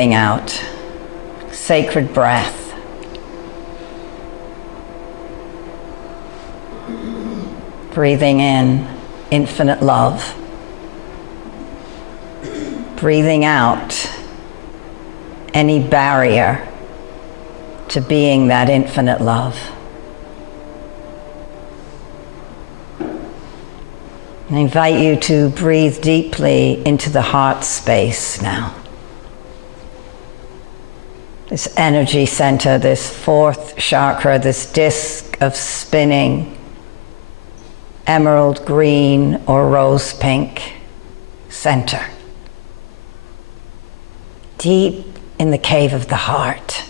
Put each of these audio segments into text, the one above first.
Out, sacred breath. Breathing in, infinite love. Breathing out, any barrier to being that infinite love. I invite you to breathe deeply into the heart space now. This energy center, this fourth chakra, this disc of spinning emerald green or rose pink center. Deep in the cave of the heart.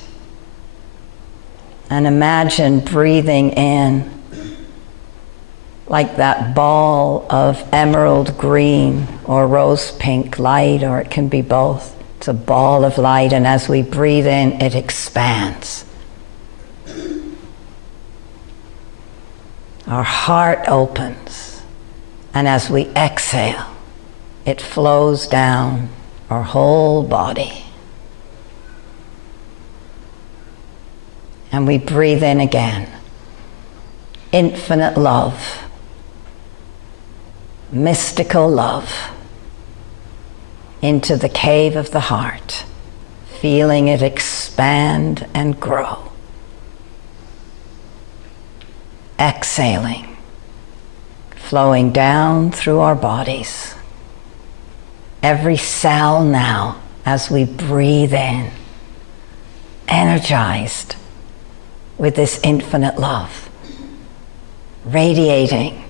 And imagine breathing in like that ball of emerald green or rose pink light, or it can be both. It's a ball of light, and as we breathe in, it expands. Our heart opens, and as we exhale, it flows down our whole body. And we breathe in again. Infinite love, mystical love, into the cave of the heart, feeling it expand and grow. Exhaling, flowing down through our bodies. Every cell now, as we breathe in, energized with this infinite love, radiating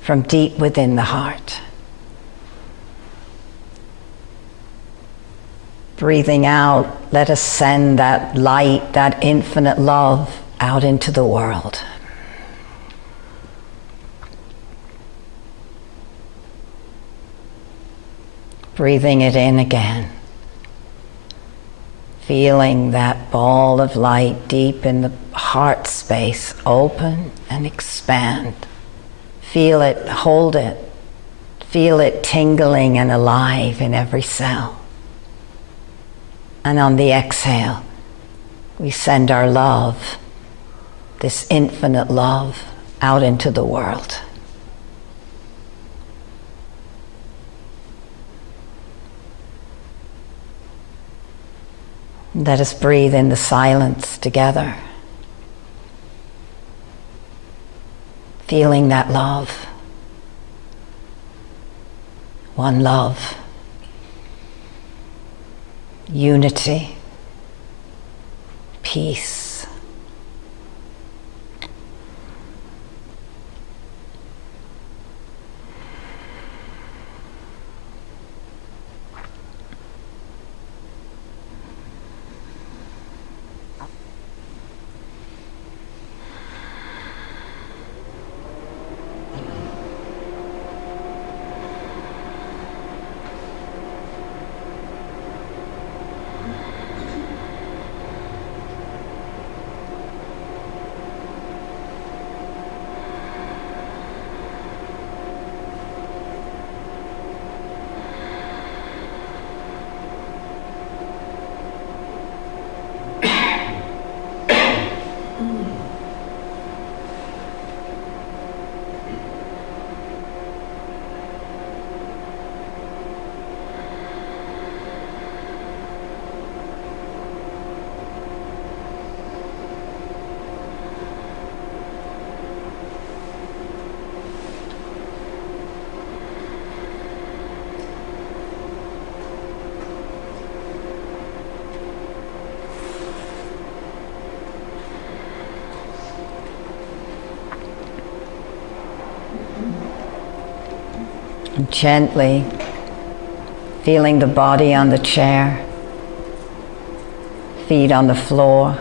from deep within the heart. Breathing out, let us send that light, that infinite love out into the world. Breathing it in again. Feeling that ball of light deep in the heart space open and expand. Feel it, hold it. Feel it tingling and alive in every cell. And on the exhale, we send our love, this infinite love, out into the world. Let us breathe in the silence together. Feeling that love. One love. Unity, peace. And gently feeling the body on the chair, feet on the floor,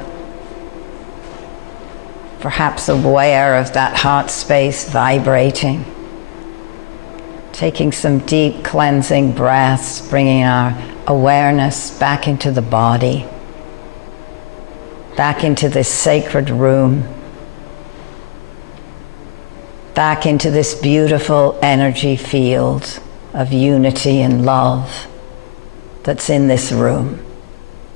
perhaps aware of that heart space vibrating, taking some deep cleansing breaths, bringing our awareness back into the body, back into this sacred room, back into this beautiful energy field of unity and love that's in this room.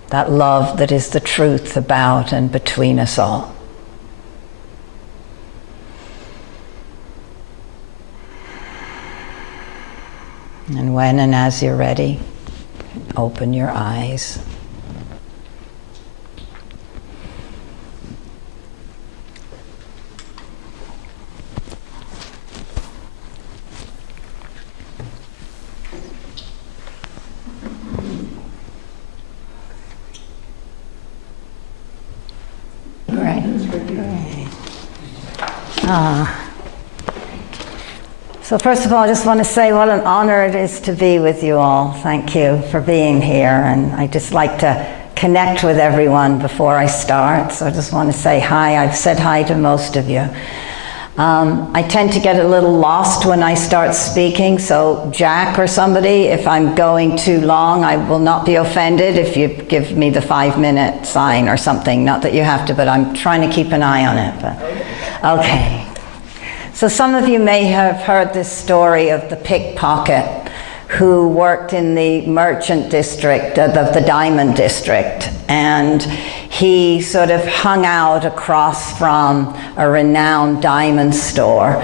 that love that is the truth about and between us all. And when and as you're ready, open your eyes. Great. So first of all, I just want to say what an honor it is to be with you all. Thank you for being here. And I just like to connect with everyone before I start. So I just want to say hi. I've said hi to most of you. I tend to get a little lost when I start speaking. So Jack or somebody, if I'm going too long, I will not be offended if you give me the 5-minute sign or something. Not that you have to, but I'm trying to keep an eye on it. But okay. So some of you may have heard this story of the pickpocket who worked in the merchant district, the diamond district, and he sort of hung out across from a renowned diamond store.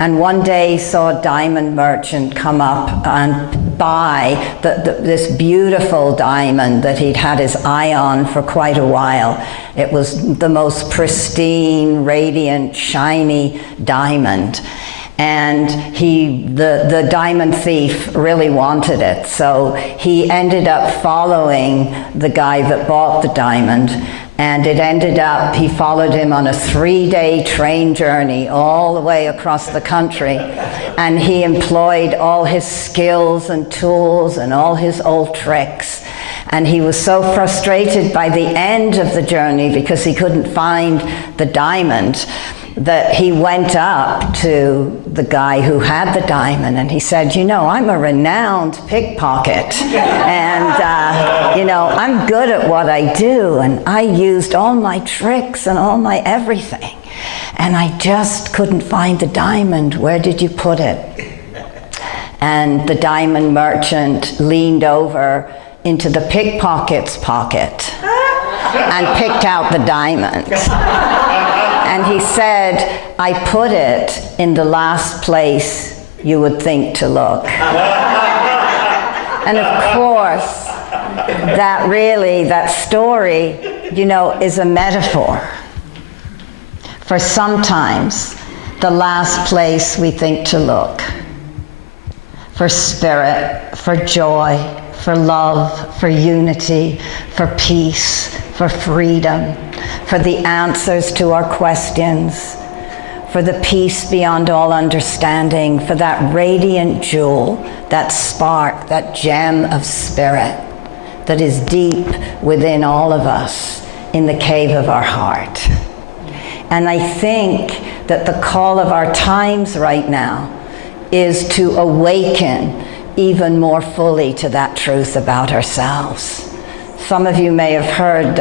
And one day he saw a diamond merchant come up and buy this beautiful diamond that he'd had his eye on for quite a while. It was the most pristine, radiant, shiny diamond. And the diamond thief really wanted it. So he ended up following the guy that bought the diamond. And it ended up, he followed him on a 3-day train journey all the way across the country. And he employed all his skills and tools and all his old tricks. And he was so frustrated by the end of the journey because he couldn't find the diamond that he went up to the guy who had the diamond and he said, you know, I'm a renowned pickpocket and, you know, I'm good at what I do and I used all my tricks and all my everything and I just couldn't find the diamond. Where did you put it? And the diamond merchant leaned over into the pickpocket's pocket and picked out the diamond. And he said, I put it in the last place you would think to look. And of course, that story, you know, is a metaphor for sometimes the last place we think to look. For spirit, for joy, for love, for unity, for peace, for freedom, for the answers to our questions, for the peace beyond all understanding, for that radiant jewel, that spark, that gem of spirit that is deep within all of us in the cave of our heart. And I think that the call of our times right now is to awaken even more fully to that truth about ourselves. Some of you may have heard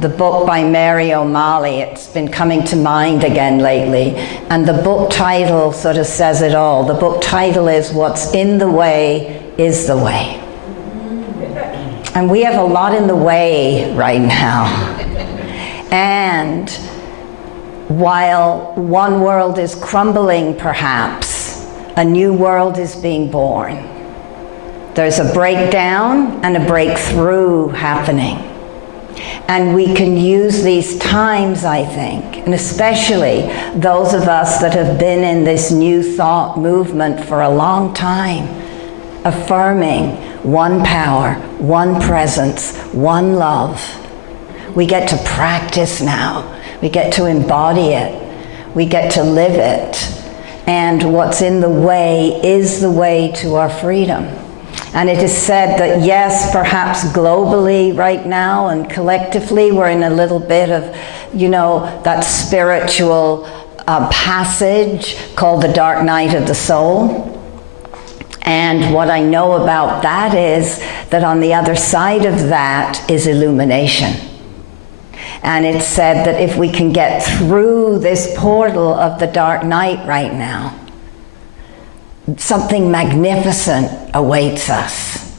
the book by Mary O'Malley. It's been coming to mind again lately. And the book title sort of says it all. The book title is What's in the Way is the Way. And we have a lot in the way right now. And while one world is crumbling perhaps, a new world is being born. There's a breakdown and a breakthrough happening. And we can use these times, I think, and especially those of us that have been in this new thought movement for a long time, affirming one power, one presence, one love. We get to practice now. We get to embody it. We get to live it. And what's in the way is the way to our freedom. And it is said that yes, perhaps globally right now and collectively we're in a little bit of, you know, that spiritual passage called the dark night of the soul. And what I know about that is that on the other side of that is illumination. And it's said that if we can get through this portal of the dark night right now, something magnificent awaits us.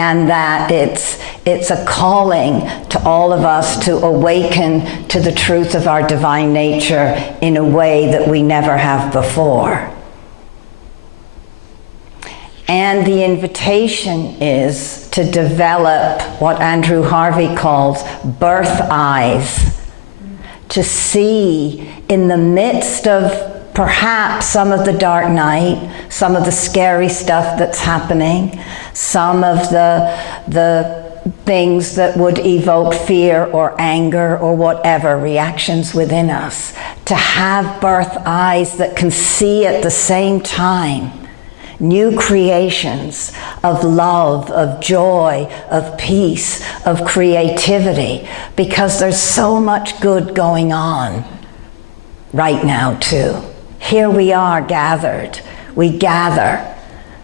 and that it's a calling to all of us to awaken to the truth of our divine nature in a way that we never have before. And the invitation is to develop what Andrew Harvey calls birth eyes, to see in the midst of perhaps some of the dark night, some of the scary stuff that's happening, some of the things that would evoke fear or anger or whatever reactions within us, to have birth eyes that can see at the same time new creations of love, of joy, of peace, of creativity, because there's so much good going on right now too. Here we are gathered. We gather.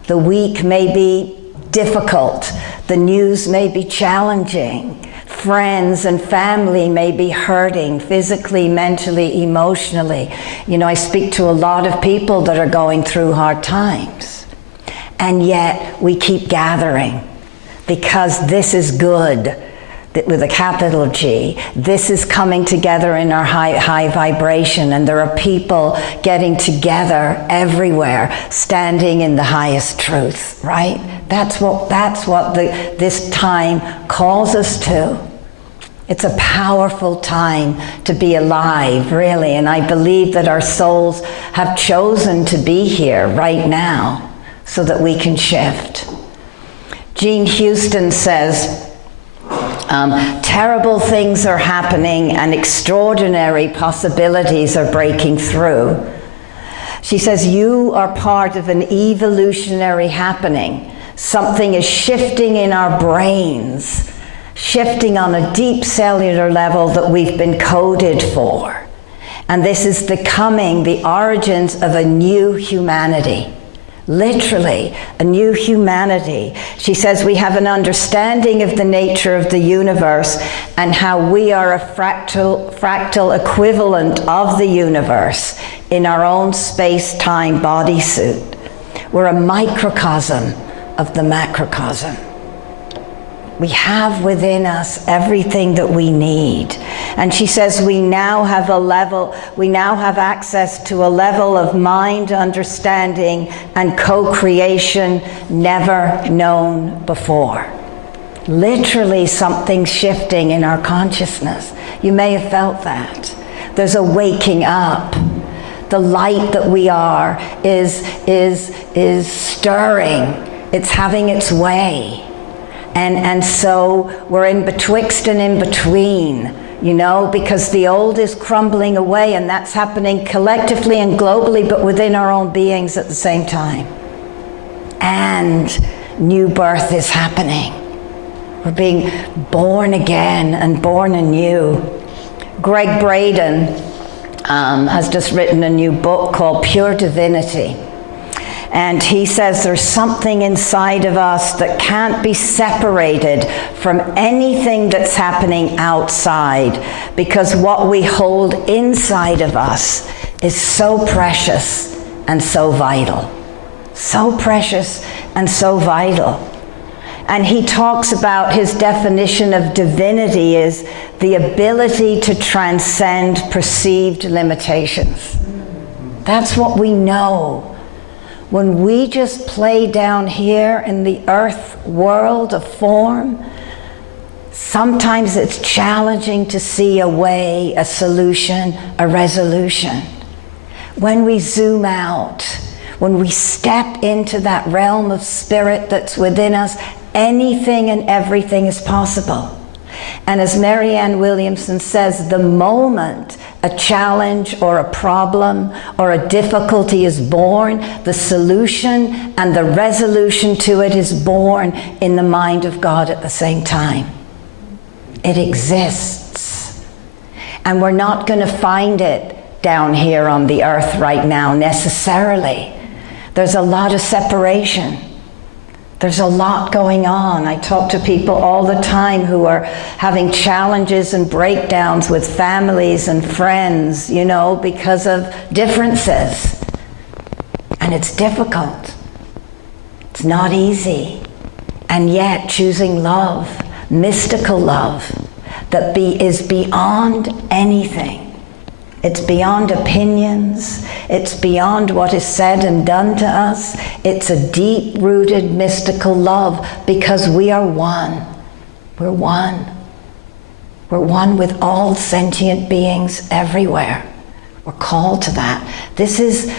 The week may be difficult. The news may be challenging. Friends and family may be hurting physically, mentally, emotionally. You know, I speak to a lot of people that are going through hard times. And yet we keep gathering because this is good, with a capital G. This is coming together in our high vibration, and there are people getting together everywhere, standing in the highest truth, right? That's what this time calls us to. It's a powerful time to be alive, really, and I believe that our souls have chosen to be here right now, so that we can shift. Jean Houston says, terrible things are happening and extraordinary possibilities are breaking through. She says, you are part of an evolutionary happening. Something is shifting in our brains, shifting on a deep cellular level that we've been coded for. And this is the origins of a new humanity. Literally, a new humanity. She says we have an understanding of the nature of the universe and how we are a fractal equivalent of the universe in our own space-time bodysuit. We're a microcosm of the macrocosm. We have within us everything that we need. And she says we now have access to a level of mind understanding and co-creation never known before. Literally something's shifting in our consciousness. You may have felt that. There's a waking up. The light that we are is stirring. It's having its way. And so we're in betwixt and in between, you know, because the old is crumbling away, and that's happening collectively and globally, but within our own beings at the same time. And new birth is happening. We're being born again and born anew. Greg Braden has just written a new book called Pure Divinity. And he says there's something inside of us that can't be separated from anything that's happening outside, because what we hold inside of us is so precious and so vital. So precious and so vital. And he talks about his definition of divinity is the ability to transcend perceived limitations. That's what we know. When we just play down here in the earth world of form, sometimes it's challenging to see a way, a solution, a resolution. When we zoom out, when we step into that realm of spirit that's within us, anything and everything is possible. And as Marianne Williamson says, the moment a challenge or a problem or a difficulty is born, the solution and the resolution to it is born in the mind of God at the same time. It exists. And we're not going to find it down here on the earth right now necessarily. There's a lot of separation. There's a lot going on. I talk to people all the time who are having challenges and breakdowns with families and friends, you know, because of differences. And it's difficult. It's not easy. and yet choosing love, mystical love, that is beyond anything. It's beyond opinions. It's beyond what is said and done to us. It's a deep-rooted mystical love because we are one. We're one. We're one with all sentient beings everywhere. We're called to that. This is,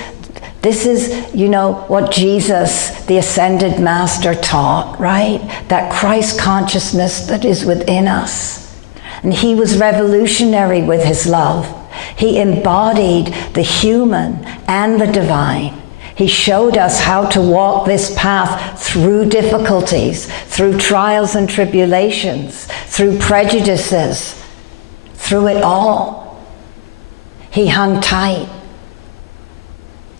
what Jesus, the ascended master, taught, right? That Christ consciousness that is within us. And he was revolutionary with his love. He embodied the human and the divine. He showed us how to walk this path through difficulties, through trials and tribulations, through prejudices, through it all. He hung tight.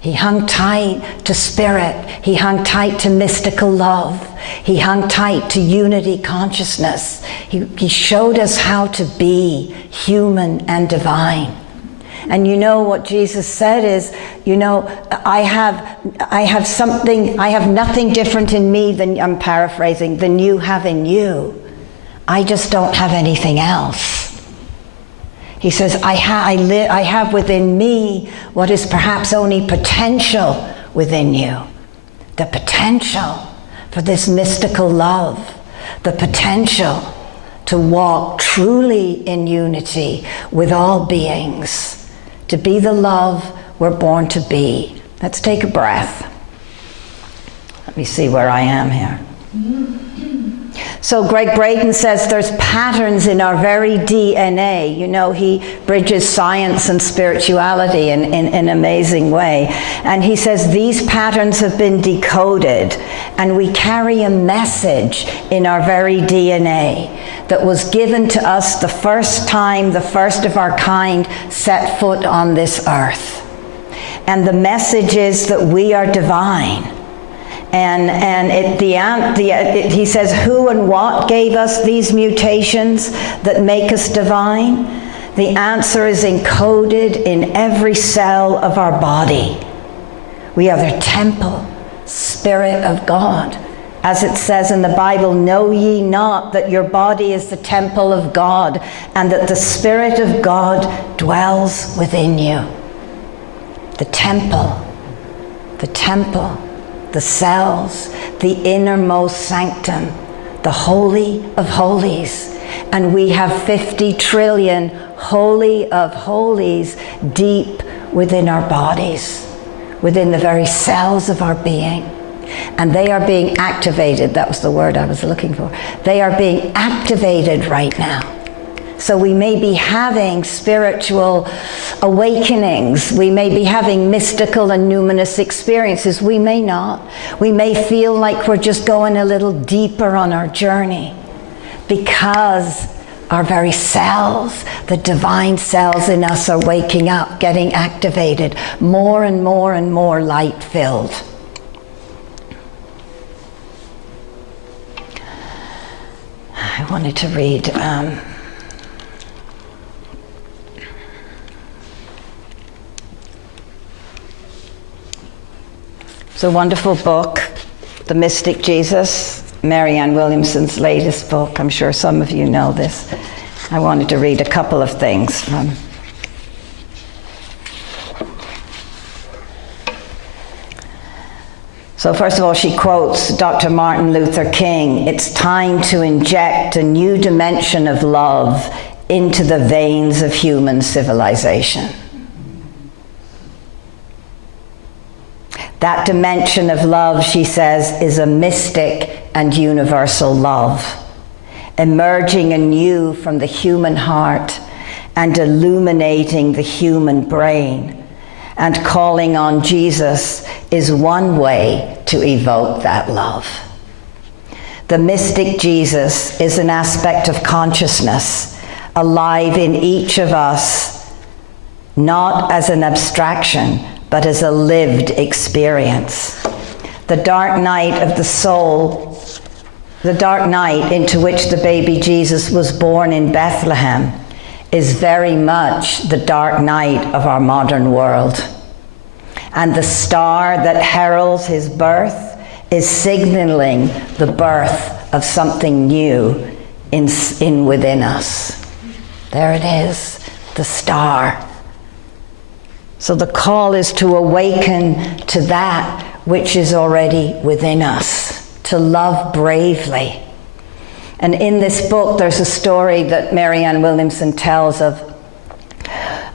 He hung tight to spirit. He hung tight to mystical love. He hung tight to unity consciousnse. He showed us how to be human and divine. And what Jesus said is, I have nothing different in me than, I'm paraphrasing, than you have in you. I just don't have anything else. He says, I have within me what is perhaps only potential within you. The potential for this mystical love. The potential to walk truly in unity with all beings. To be the love we're born to be. Let's take a breath. Let me see where I am here. So Greg Braden says there's patterns in our very DNA. He bridges science and spirituality in an amazing way. And he says these patterns have been decoded, and we carry a message in our very DNA that was given to us the first time the first of our kind set foot on this earth. And the message is that we are divine. And he says, who and what gave us these mutations that make us divine? The answer is encoded in every cell of our body. We are the temple, Spirit of God. As it says in the Bible, know ye not that your body is the temple of God, and that the Spirit of God dwells within you. The temple, the cells, the innermost sanctum, the Holy of Holies. And we have 50 trillion Holy of Holies deep within our bodies, within the very cells of our being. And they are being activated. That was the word I was looking for. They are being activated right now. So we may be having spiritual awakenings. We may be having mystical and numinous experiences. We may not. We may feel like we're just going a little deeper on our journey because our very cells, the divine cells in us, are waking up, getting activated, more and more and more light-filled. I wanted to read it's a wonderful book, The Mystic Jesus, Marianne Williamson's latest book. I'm sure some of you know this. I wanted to read a couple of things from. So first of all, she quotes Dr. Martin Luther King. It's time to inject a new dimension of love into the veins of human civilization. That dimension of love, she says, is a mystic and universal love, emerging anew from the human heart and illuminating the human brain. And calling on Jesus is one way to evoke that love. The mystic Jesus is an aspect of consciousness, alive in each of us, not as an abstraction, but as a lived experience. The dark night of the soul, the dark night into which the baby Jesus was born in Bethlehem, is very much the dark night of our modern world. And the star that heralds his birth is signaling the birth of something new in within us. There it is, the star. So the call is to awaken to that which is already within us, to love bravely. And in this book, there's a story that Marianne Williamson tells of,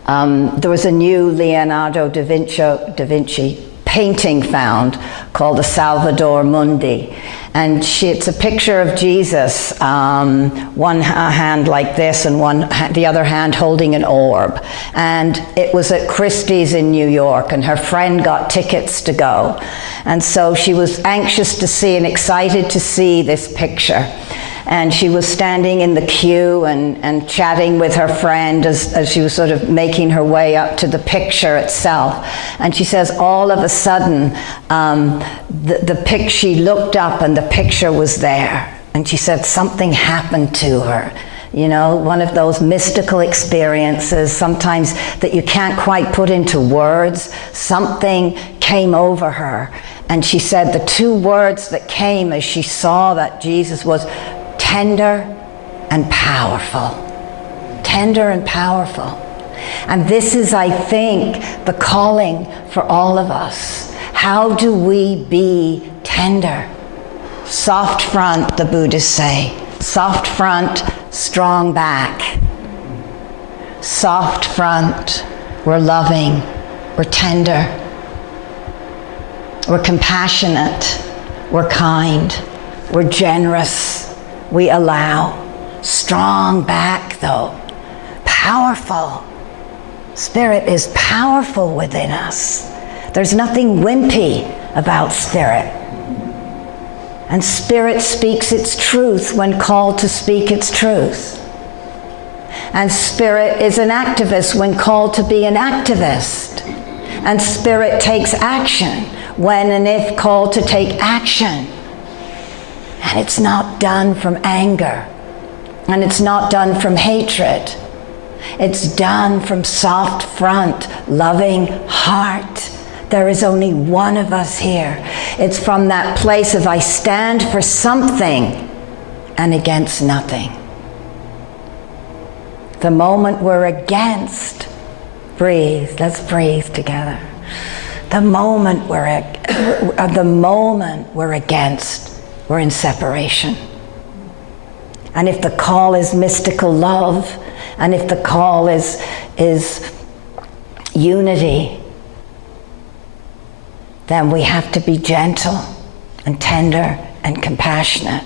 there was a new Leonardo da Vinci painting found called the Salvator Mundi. And it's a picture of Jesus, one hand like this and the other hand holding an orb. And it was at Christie's in New York, and her friend got tickets to go. And so she was anxious to see and excited to see this picture. And she was standing in the queue and chatting with her friend as she was sort of making her way up to the picture itself. And she says, all of a sudden, she looked up and the picture was there. And she said something happened to her. You know, one of those mystical experiences, sometimes that you can't quite put into words. Something came over her. And she said the two words that came as she saw that Jesus was tender and powerful. Tender and powerful. And this is, I think, the calling for all of us. How do we be tender? Soft front, the Buddhists say. Soft front, strong back. Soft front, we're loving, we're tender, we're compassionate, we're kind, we're generous. We allow. Strong back, though. Powerful. Spirit is powerful within us. There's nothing wimpy about spirit. And spirit speaks its truth when called to speak its truth. And spirit is an activist when called to be an activist. And spirit takes action when and if called to take action. And it's not done from anger. And it's not done from hatred. It's done from soft front, loving heart. There is only one of us here. It's from that place of I stand for something and against nothing. The moment we're against, breathe. Let's breathe together. The moment we're against, we're in separation. And if the call is mystical love, and if the call is unity, then we have to be gentle and tender and compassionate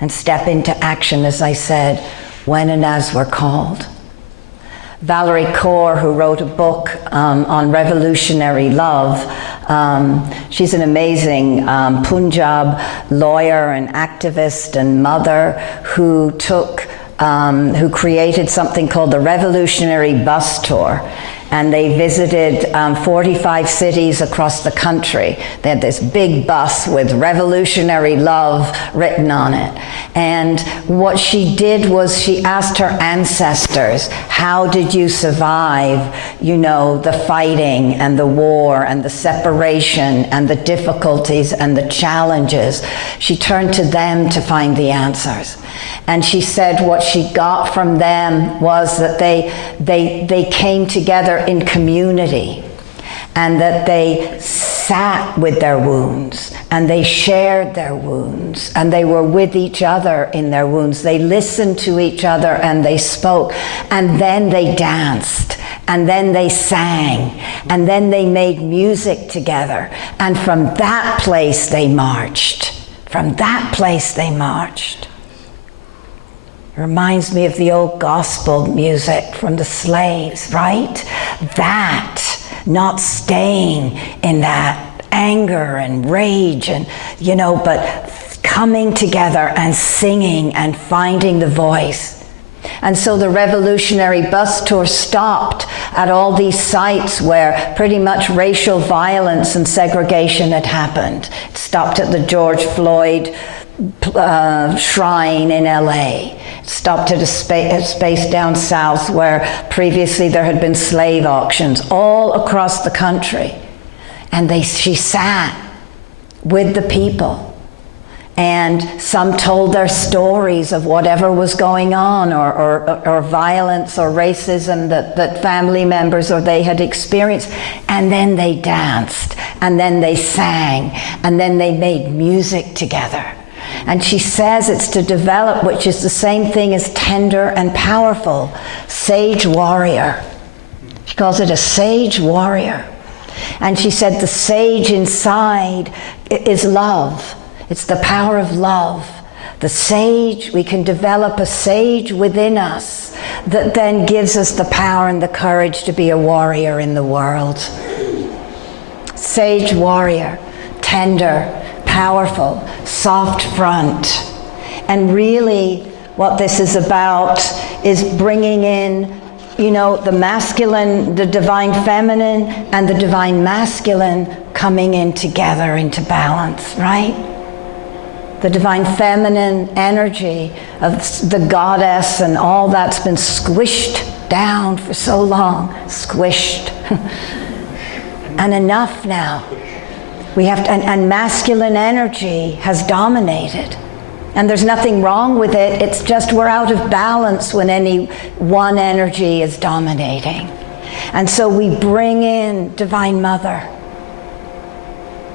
and step into action, as I said, when and as we're called. Valerie Kaur, who wrote a book on revolutionary love, she's an amazing Punjab lawyer and activist and mother who created something called the Revolutionary Bus Tour. And they visited 45 cities across the country. They had this big bus with revolutionary love written on it. And what she did was she asked her ancestors, how did you survive, the fighting and the war and the separation and the difficulties and the challenges? She turned to them to find the answers. And she said what she got from them was that they came together in community, and that they sat with their wounds, and they shared their wounds, and they were with each other in their wounds. They listened to each other and they spoke, and then they danced, and then they sang, and then they made music together. And from that place they marched. From that place they marched. It reminds me of the old gospel music from the slaves, right? That, not staying in that anger and rage and, but coming together and singing and finding the voice. And so the Revolutionary Bus Tour stopped at all these sites where pretty much racial violence and segregation had happened. It stopped at the George Floyd shrine in LA. It stopped at a space down south where previously there had been slave auctions all across the country. And she sat with the people And some told their stories of whatever was going on, or violence or racism that family members or they had experienced. And then they danced, and then they sang, and then they made music together. And she says it's to develop, which is the same thing as tender and powerful, sage warrior. She calls it a sage warrior. And she said the sage inside is love. It's the power of love. The sage, we can develop a sage within us that then gives us the power and the courage to be a warrior in the world. Sage warrior, tender, powerful, soft front. And really what this is about is bringing in, the masculine, the divine feminine, and the divine masculine coming in together into balance, right? The divine feminine energy of the goddess and all that's been squished down for so long, squished. And enough now. We have to, and masculine energy has dominated. And there's nothing wrong with it, it's just we're out of balance when any one energy is dominating. And so we bring in Divine Mother.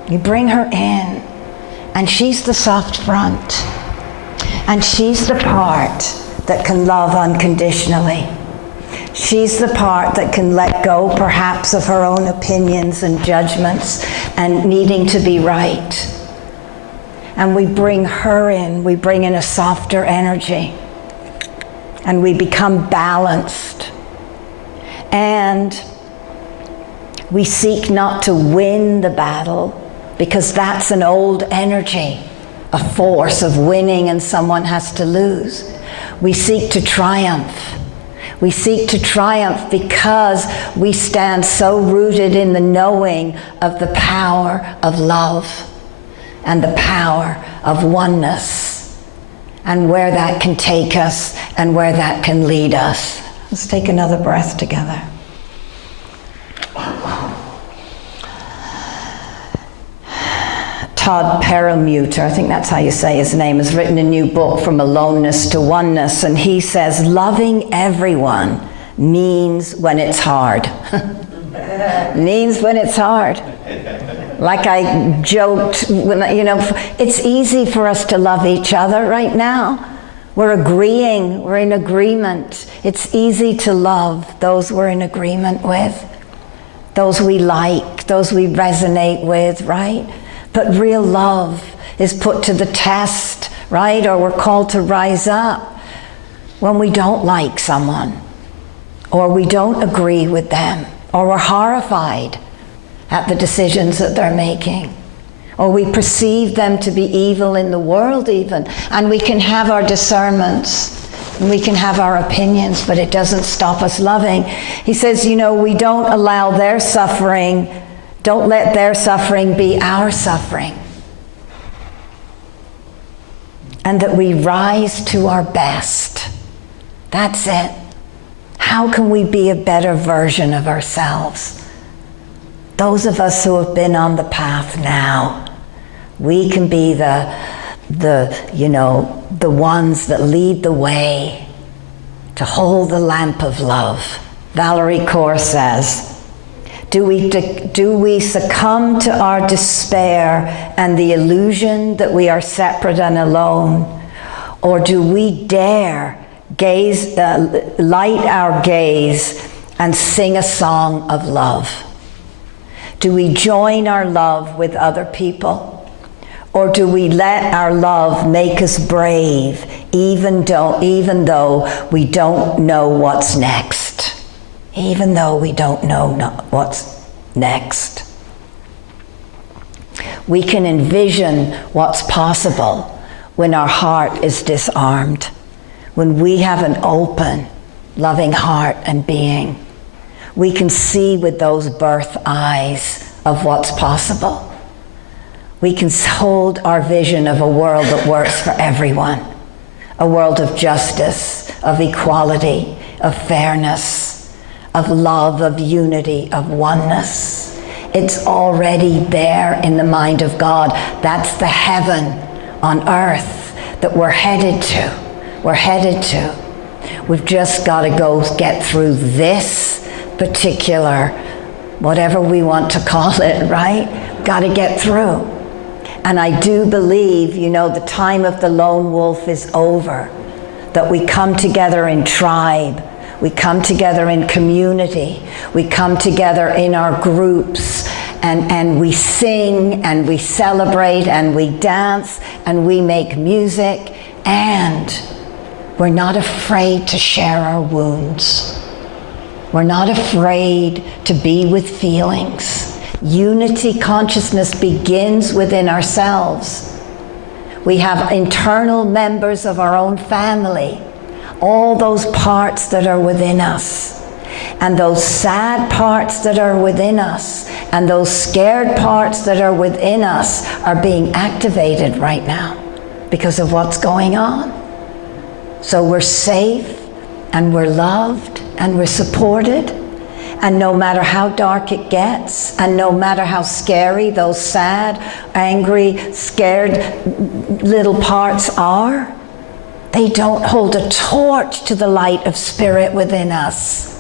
You bring her in. And she's the soft front. And she's the part that can love unconditionally. She's the part that can let go perhaps of her own opinions and judgments and needing to be right. And we bring her in, we bring in a softer energy. And we become balanced. And we seek not to win the battle, because that's an old energy, a force of winning and someone has to lose. We seek to triumph. We seek to triumph because we stand so rooted in the knowing of the power of love and the power of oneness and where that can take us and where that can lead us. Let's take another breath together. Todd Perlmutter, I think that's how you say his name, has written a new book, From Aloneness to Oneness, and he says, loving everyone means when it's hard. Means when it's hard. Like I joked, it's easy for us to love each other right now. We're agreeing, we're in agreement. It's easy to love those we're in agreement with, those we like, those we resonate with, right? But real love is put to the test, right? Or we're called to rise up when we don't like someone, or we don't agree with them, or we're horrified at the decisions that they're making, or we perceive them to be evil in the world even. And we can have our discernments, and we can have our opinions, but it doesn't stop us loving. He says, we don't allow their suffering. Don't let their suffering be our suffering. And that we rise to our best. That's it. How can we be a better version of ourselves? Those of us who have been on the path now, we can be the ones that lead the way to hold the lamp of love. Valerie Kaur says, do we succumb to our despair and the illusion that we are separate and alone? Or do we dare light our gaze and sing a song of love? Do we join our love with other people? Or do we let our love make us brave, even though we don't know what's next? Even though we don't know what's next. We can envision what's possible when our heart is disarmed, when we have an open, loving heart and being. We can see with those birth eyes of what's possible. We can hold our vision of a world that works for everyone, a world of justice, of equality, of fairness, of love, of unity, of oneness. It's already there in the mind of God. That's the heaven on earth that we're headed to. We're headed to. We've just got to go get through this particular, whatever we want to call it, right? Got to get through. And I do believe, the time of the lone wolf is over, that we come together in tribe, we come together in community, we come together in our groups, and we sing and we celebrate and we dance and we make music, and we're not afraid to share our wounds. We're not afraid to be with feelings. Unity consciousness begins within ourselves. We have internal members of our own family, all those parts that are within us. And those sad parts that are within us and those scared parts that are within us are being activated right now because of what's going on. So we're safe and we're loved and we're supported. And no matter how dark it gets, and no matter how scary those sad, angry, scared little parts are, they don't hold a torch to the light of spirit within us.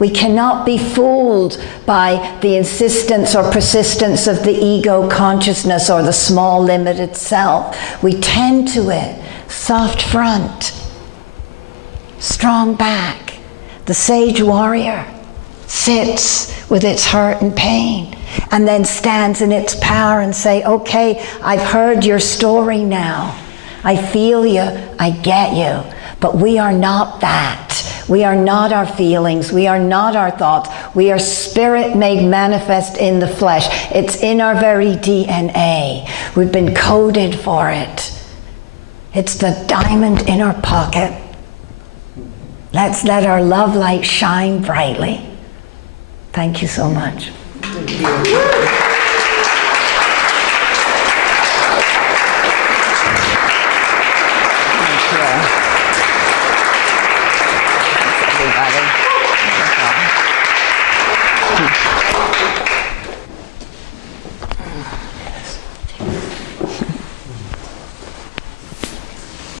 We cannot be fooled by the insistence or persistence of the ego consciousness or the small limited self. We tend to it. Soft front, strong back. The sage warrior sits with its hurt and pain and then stands in its power and say, okay, I've heard your story now. I feel you, I get you, but we are not that. We are not our feelings, we are not our thoughts. We are spirit made manifest in the flesh. It's in our very DNA. We've been coded for it. It's the diamond in our pocket. Let's let our love light shine brightly. Thank you so much. Thank you.